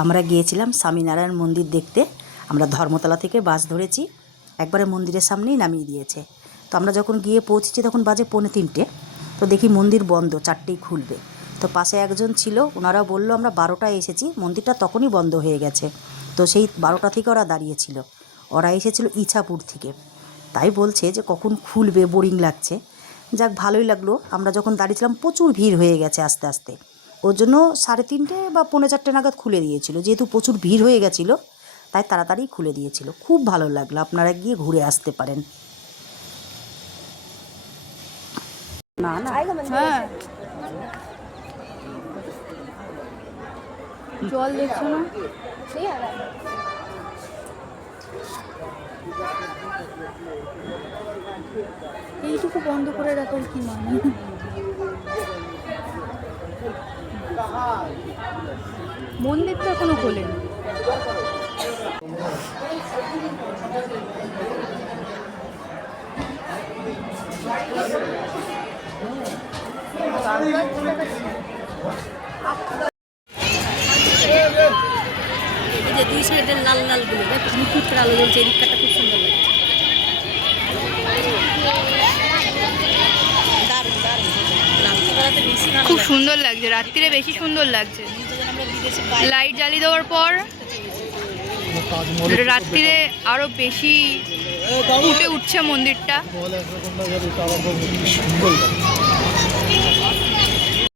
আমরা গিয়েছিলাম স্বামীনারায়ণ মন্দির দেখতে। আমরা ধর্মতলা থেকে বাস ধরেছি, একবারে মন্দিরের সামনেই নামিয়ে দিয়েছে। তো আমরা যখন গিয়ে পৌঁছেছি তখন বাজে 2:45। তো দেখি মন্দির বন্ধ, 4টেই খুলবে। তো পাশে একজন ছিল, ওনারা বললো আমরা 12টায় এসেছি, মন্দিরটা তখনই বন্ধ হয়ে গেছে। তো সেই 12টা থেকে ওরা দাঁড়িয়েছিল। ওরা এসেছিল ইছাপুর থেকে, তাই বলছে যে কখন খুলবে, বোরিং লাগছে। যাক, ভালোই লাগলো। আমরা যখন দাঁড়িয়েছিলাম প্রচুর ভিড় হয়ে গেছে আস্তে আস্তে, ওর জন্য 3:30 বা 4:45 নাগাদ খুলে দিয়েছিল। যেহেতু প্রচুর ভিড় হয়ে গেছিলো তাই তাড়াতাড়ি খুলে দিয়েছিল। খুব ভালো লাগলো, আপনারা গিয়ে ঘুরে আসতে পারেন। না না, হ্যাঁ, জল দেখছো না? এইটুকু বন্ধ করে রাখার কি মানে? মন্দির তো এখনো খোলেনি। এই যে 2 সাইডের লাল লালগুলো দেখ, মুকুট করে আলো জ্বলছে। এই দিকটা খুব সুন্দর লাগছে। খুব সুন্দর লাগছে, রাত্রিরে বেশি সুন্দর লাগছে। লাইট জ্বালিয়ে দেওয়ার পর রাত্রিরে আরো বেশি ফুটে উঠছে মন্দিরটা।